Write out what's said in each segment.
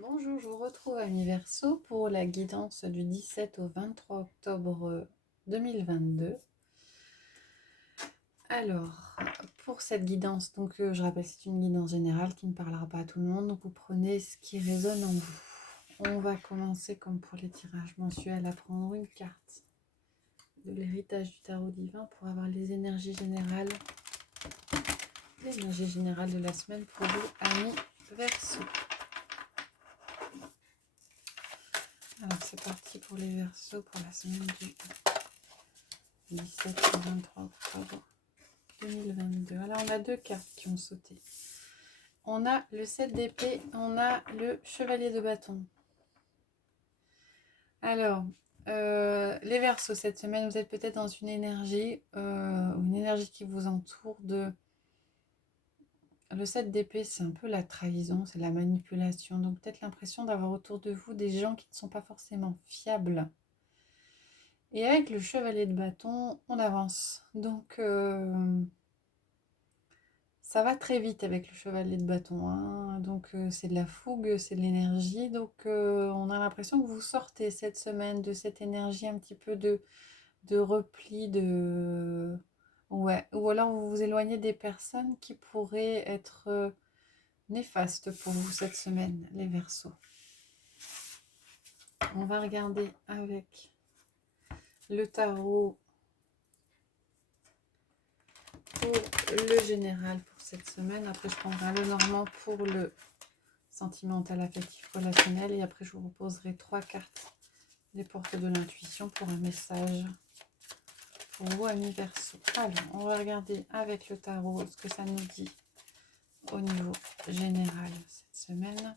Bonjour, je vous retrouve Amis Verseau pour la guidance du 17 au 23 octobre 2022. Alors, pour cette guidance, donc je rappelle, c'est une guidance générale qui ne parlera pas à tout le monde, donc vous prenez ce qui résonne en vous. On va commencer comme pour les tirages mensuels à prendre une carte de l'héritage du tarot divin pour avoir les énergies générales. L'énergie générale de la semaine pour vous, Amis Verseau. Alors c'est parti pour les Verseaux pour la semaine du 17 au 23 octobre 2022. Alors on a deux cartes qui ont sauté. On a le 7 d'épée, on a le chevalier de bâton. Alors, les Verseaux, cette semaine, vous êtes peut-être dans une énergie qui vous entoure de... Le 7 d'épée, c'est un peu la trahison, c'est la manipulation. Donc peut-être l'impression d'avoir autour de vous des gens qui ne sont pas forcément fiables. Et avec le chevalier de bâton, on avance. Donc, ça va très vite avec le chevalier de bâton. Hein. Donc, c'est de la fougue, c'est de l'énergie. Donc, on a l'impression que vous sortez cette semaine de cette énergie un petit peu de repli, de... Ouais. Ou alors, vous vous éloignez des personnes qui pourraient être néfastes pour vous cette semaine, les Verseaux. On va regarder avec le tarot pour le général pour cette semaine. Après, je prendrai le normand pour le sentimental, affectif, relationnel. Et après, je vous proposerai 3 cartes des portes de l'intuition pour un message pour vous, Amis Verseau. Alors, on va regarder avec le tarot ce que ça nous dit au niveau général cette semaine.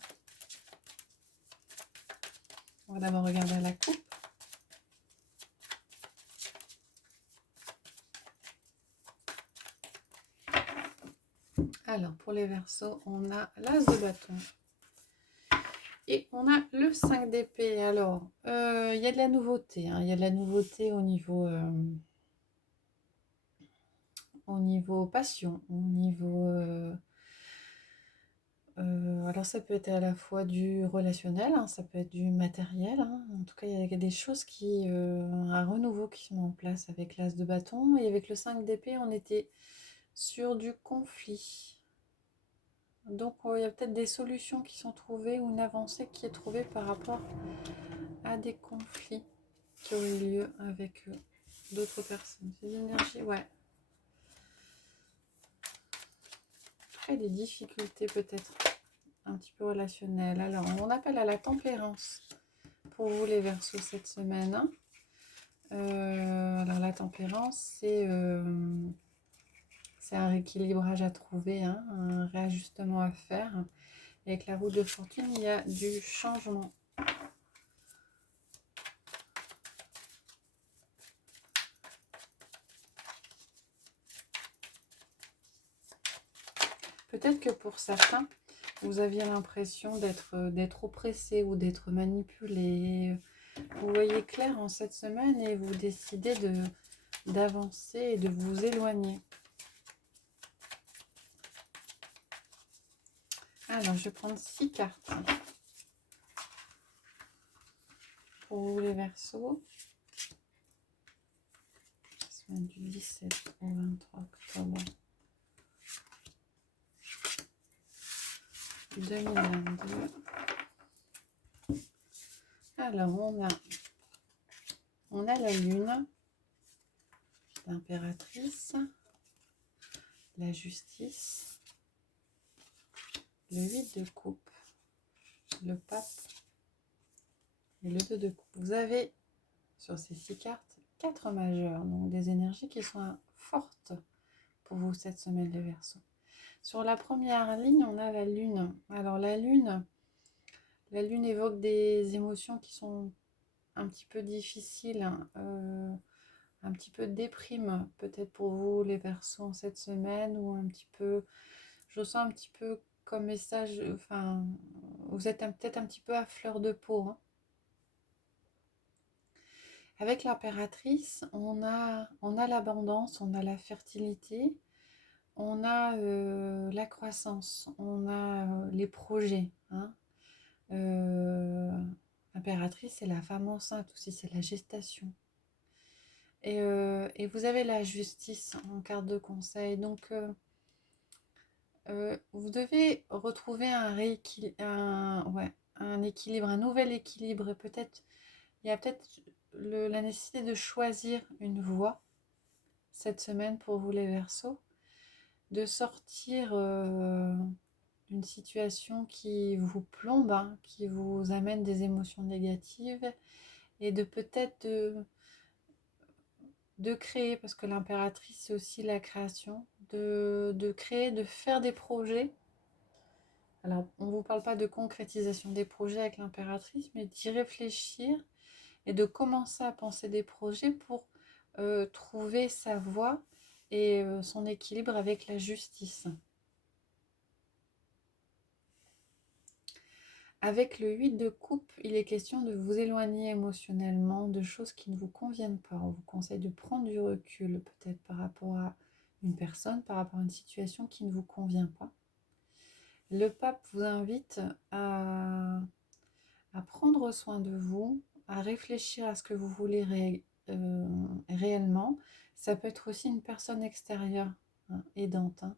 On va d'abord regarder à la coupe. Alors, pour les Verseaux, on a l'as de bâton. Et on a le 5 d'épée. Alors, il y a de la nouveauté. Hein. Il y a de la nouveauté au niveau passion, au niveau... alors ça peut être à la fois du relationnel, hein, ça peut être du matériel. Hein. En tout cas, il y a des choses qui... un renouveau qui se met en place avec l'as de bâton. Et avec le 5 d'épée, on était sur du conflit. Donc, il y a peut-être des solutions qui sont trouvées ou une avancée qui est trouvée par rapport à des conflits qui auraient lieu avec d'autres personnes. C'est l'énergie, ouais. Après, des difficultés peut-être un petit peu relationnelles. Alors, on appelle à la tempérance pour vous les Verseaux cette semaine. Hein. Alors, la tempérance, c'est un rééquilibrage à trouver, hein, un réajustement à faire. Et avec la roue de fortune, il y a du changement. Peut-être que pour certains, vous aviez l'impression d'être oppressé ou d'être manipulé. Vous voyez clair en cette semaine et vous décidez d'avancer et de vous éloigner. Alors, je vais prendre 6 cartes pour vous les Verseaux. Semaine du 17 au 23 octobre 2022. Alors, on a la lune, l'impératrice, la justice, le 8 de coupe, le pape et le 2 de coupe. Vous avez sur ces 6 cartes 4 majeurs, donc des énergies qui sont fortes pour vous cette semaine les Verseaux. Sur la première ligne, on a la lune. Alors la lune évoque des émotions qui sont un petit peu difficiles, un petit peu de déprime peut-être pour vous les Verseaux en cette semaine, ou un petit peu, je sens un petit peu comme message, enfin vous êtes peut-être un petit peu à fleur de peau. Hein. Avec l'impératrice, on a l'abondance, on a la fertilité, on a la croissance, on a les projets. Hein. L'impératrice, c'est la femme enceinte aussi, c'est la gestation. Et vous avez la justice en carte de conseil. Donc, vous devez retrouver un équilibre, un nouvel équilibre. Peut-être, il y a peut-être la nécessité de choisir une voie cette semaine pour vous les Verseaux, de sortir d'une situation qui vous plombe, hein, qui vous amène des émotions négatives, et de peut-être de créer, parce que l'impératrice c'est aussi la création, de créer, de faire des projets. Alors on ne vous parle pas de concrétisation des projets avec l'impératrice, mais d'y réfléchir et de commencer à penser des projets pour trouver sa voie et son équilibre avec la justice. Avec le 8 de coupe, il est question de vous éloigner émotionnellement de choses qui ne vous conviennent pas. On vous conseille de prendre du recul peut-être par rapport à une personne, par rapport à une situation qui ne vous convient pas. Le pape vous invite à prendre soin de vous, à réfléchir à ce que vous voulez réellement. Ça peut être aussi une personne extérieure, hein, aidante. Hein.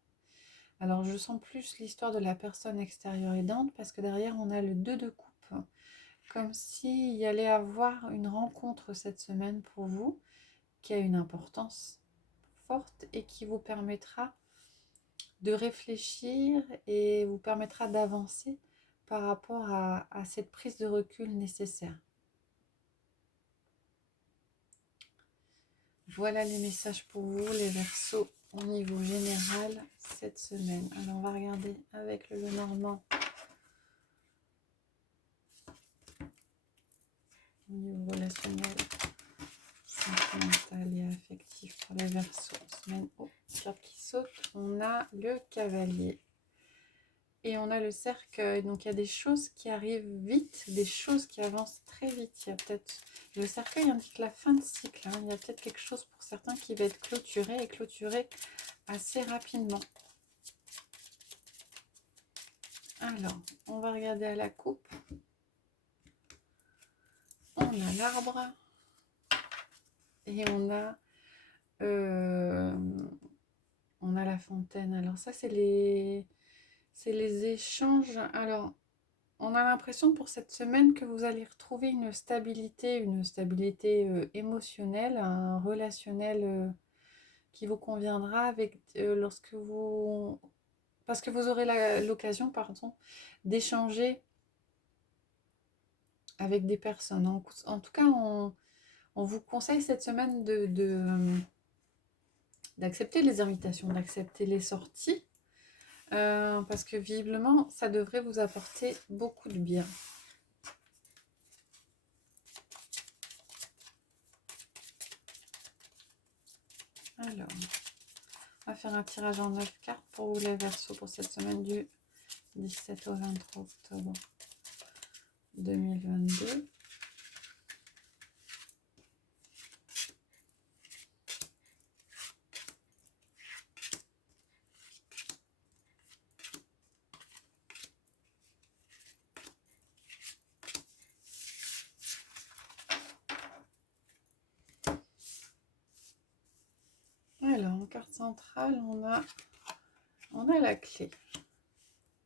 Alors je sens plus l'histoire de la personne extérieure aidante parce que derrière on a le 2 de coupe. Comme s'il y allait avoir une rencontre cette semaine pour vous qui a une importance forte et qui vous permettra de réfléchir et vous permettra d'avancer par rapport à cette prise de recul nécessaire. Voilà les messages pour vous, les Verseaux, au niveau général cette semaine. Alors on va regarder avec le Lenormand au niveau relationnel, sentimental et affectif pour les Verseaux. Semaine au cœur qui saute, on a le Cavalier et on a le Cercueil. Donc il y a des choses qui arrivent vite, des choses qui avancent très vite. Il y a peut-être le Cercueil indique la fin de cycle. Hein. Il y a peut-être quelque chose pour certains qui va être clôturé et clôturé assez rapidement. Alors, on va regarder à la coupe. On a l'arbre et on a la fontaine. Alors ça, c'est les échanges. Alors, on a l'impression pour cette semaine que vous allez retrouver une stabilité émotionnelle, un relationnel qui vous conviendra avec parce que vous aurez l'occasion, d'échanger avec des personnes. En tout cas, on vous conseille cette semaine d'accepter les invitations, d'accepter les sorties, parce que visiblement, ça devrait vous apporter beaucoup de bien. Alors, on va faire un tirage en 9 cartes pour vous les Verseaux pour cette semaine du 17 au 23 octobre 2022. Alors, en carte centrale, on a la clé.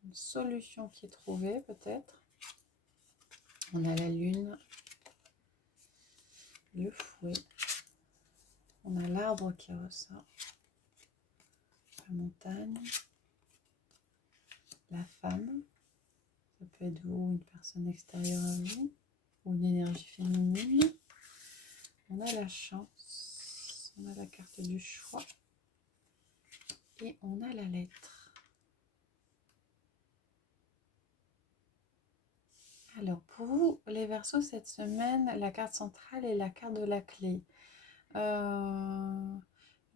Une solution qui est trouvée, peut-être. On a la lune, le fouet. On a l'arbre qui ressort. La montagne. La femme. Ça peut être vous ou une personne extérieure à vous. Ou une énergie féminine. On a la chance. On a la carte du choix. Et on a la lettre. Alors, pour vous, les Verseaux, cette semaine, la carte centrale est la carte de la clé. Une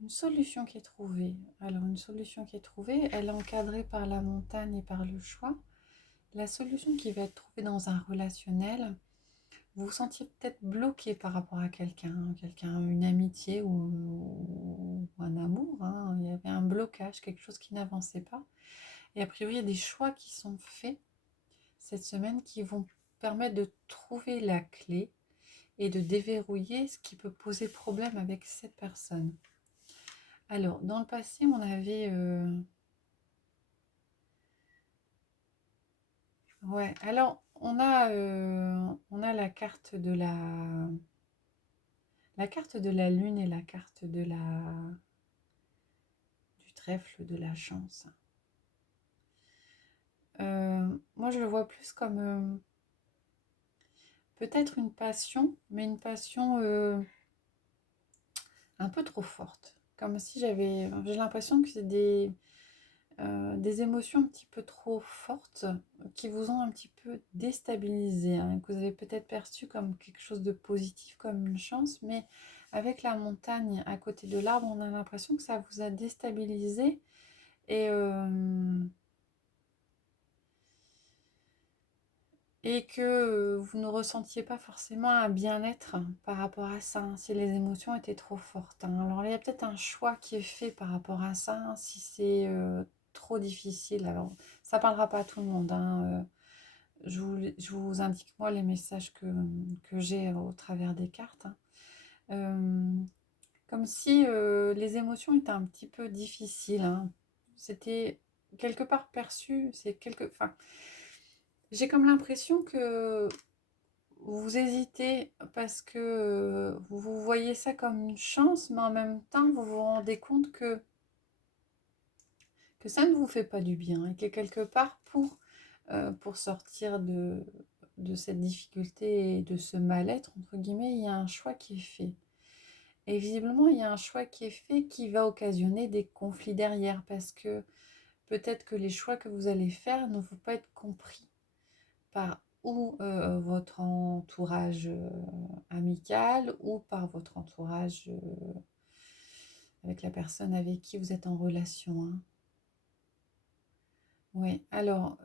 solution qui est trouvée. Alors, une solution qui est trouvée, elle est encadrée par la montagne et par le choix. La solution qui va être trouvée dans un relationnel, vous vous sentiez peut-être bloqué par rapport à quelqu'un, une amitié ou un amour. Hein. Il y avait un blocage, quelque chose qui n'avançait pas. Et a priori, il y a des choix qui sont faits cette semaine qui vont permettre de trouver la clé et de déverrouiller ce qui peut poser problème avec cette personne. Alors, dans le passé, on avait... Ouais, alors, on a la carte de la carte de la lune et la carte de du trèfle de la chance. Moi, je le vois plus comme peut-être une passion, mais une passion un peu trop forte. Comme si j'ai l'impression que c'est des émotions un petit peu trop fortes qui vous ont un petit peu déstabilisé, hein, que vous avez peut-être perçu comme quelque chose de positif, comme une chance, mais avec la montagne à côté de l'arbre, on a l'impression que ça vous a déstabilisé et, et que vous ne ressentiez pas forcément un bien-être par rapport à ça, hein, si les émotions étaient trop fortes, hein. Alors là, il y a peut-être un choix qui est fait par rapport à ça, hein, si c'est trop difficile. Alors, ça ne parlera pas à tout le monde, hein, je vous indique moi les messages que j'ai au travers des cartes, hein. Comme si les émotions étaient un petit peu difficiles, hein. C'était quelque part perçu, enfin, j'ai comme l'impression que vous hésitez parce que vous voyez ça comme une chance, mais en même temps, vous vous rendez compte que ça ne vous fait pas du bien et que quelque part, pour sortir de cette difficulté et de ce mal-être, entre guillemets, il y a un choix qui est fait. Et visiblement, il y a un choix qui est fait qui va occasionner des conflits derrière parce que peut-être que les choix que vous allez faire ne vont pas être compris par ou votre entourage amical ou par votre entourage avec la personne avec qui vous êtes en relation, hein. Oui, alors,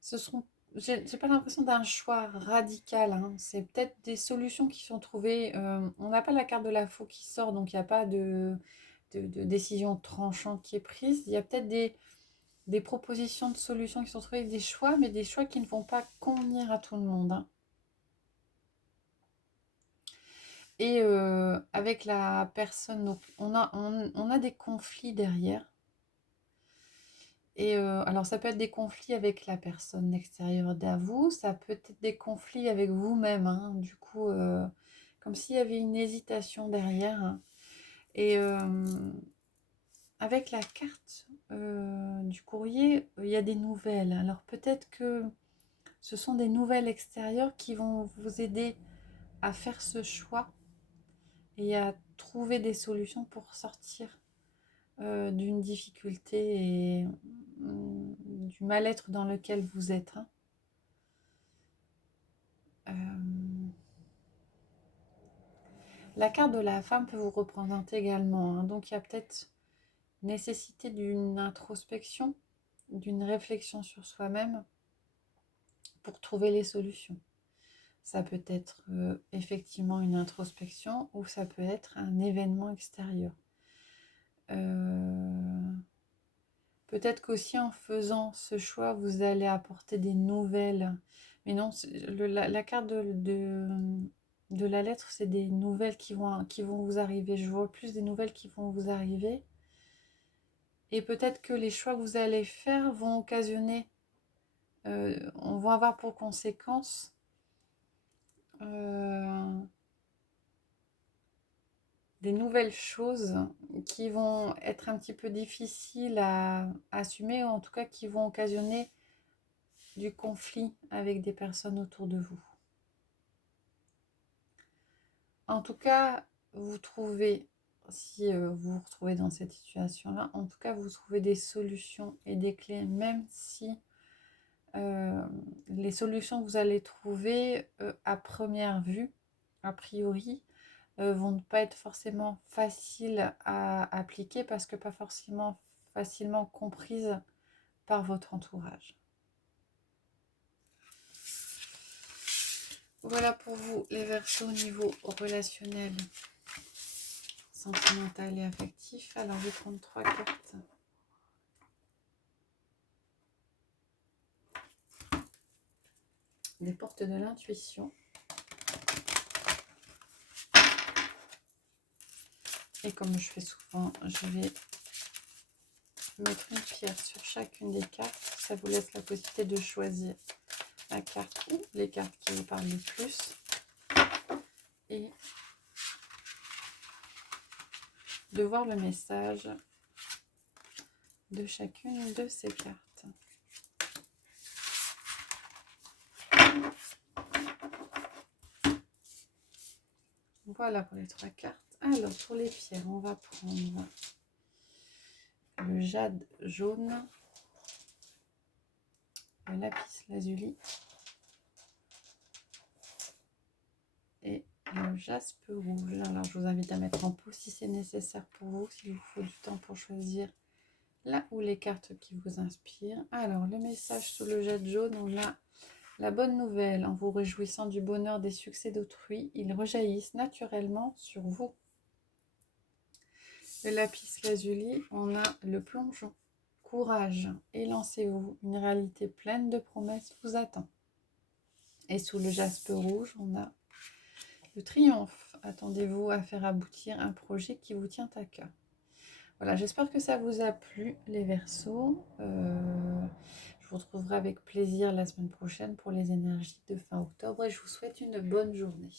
ce seront, j'ai pas l'impression d'un choix radical, hein. C'est peut-être des solutions qui sont trouvées. On n'a pas la carte de la faux qui sort, donc il n'y a pas de décision tranchante qui est prise. Il y a peut-être des propositions de solutions qui sont trouvées, des choix, mais des choix qui ne vont pas convenir à tout le monde, hein. Et avec la personne, donc on a des conflits derrière. Et alors ça peut être des conflits avec la personne extérieure à vous, ça peut être des conflits avec vous-même, hein. Du coup, comme s'il y avait une hésitation derrière, hein. Et avec la carte du courrier, il y a des nouvelles. Alors peut-être que ce sont des nouvelles extérieures qui vont vous aider à faire ce choix et à trouver des solutions pour sortir d'une difficulté et du mal-être dans lequel vous êtes, hein. La carte de la femme peut vous représenter également, hein. Donc il y a peut-être nécessité d'une introspection, d'une réflexion sur soi-même pour trouver les solutions. Ça peut être effectivement une introspection ou ça peut être un événement extérieur. Peut-être qu'aussi en faisant ce choix, vous allez apporter des nouvelles. Mais non, la carte de la lettre, c'est des nouvelles qui vont vous arriver. Je vois plus des nouvelles qui vont vous arriver. Et peut-être que les choix que vous allez faire vont occasionner, on va avoir pour conséquence des nouvelles choses qui vont être un petit peu difficiles à assumer, ou en tout cas qui vont occasionner du conflit avec des personnes autour de vous. En tout cas, vous trouvez, si vous vous retrouvez dans cette situation-là, en tout cas, vous trouvez des solutions et des clés, même si les solutions que vous allez trouver à première vue, a priori, vont ne pas être forcément faciles à appliquer parce que pas forcément facilement comprises par votre entourage. Voilà pour vous les Verseaux au niveau relationnel, sentimental et affectif. Alors je vais prendre 3 cartes. des portes de l'intuition. Et comme je fais souvent, je vais mettre une pierre sur chacune des cartes. Ça vous laisse la possibilité de choisir la carte ou les cartes qui vous parlent le plus. Et de voir le message de chacune de ces cartes. Voilà pour les 3 cartes. Alors, pour les pierres, on va prendre le jade jaune, le lapis lazuli et le jaspe rouge. Alors, je vous invite à mettre en pause si c'est nécessaire pour vous, s'il vous faut du temps pour choisir là où les cartes qui vous inspirent. Alors, le message sous le jade jaune, on a la bonne nouvelle. En vous réjouissant du bonheur des succès d'autrui, ils rejaillissent naturellement sur vous. Le lapis lazuli, on a le plongeon. Courage, élancez-vous, une réalité pleine de promesses vous attend. Et sous le jaspe rouge, on a le triomphe. Attendez-vous à faire aboutir un projet qui vous tient à cœur. Voilà, j'espère que ça vous a plu, les Verseaux. Je vous retrouverai avec plaisir la semaine prochaine pour les énergies de fin octobre et je vous souhaite une bonne journée.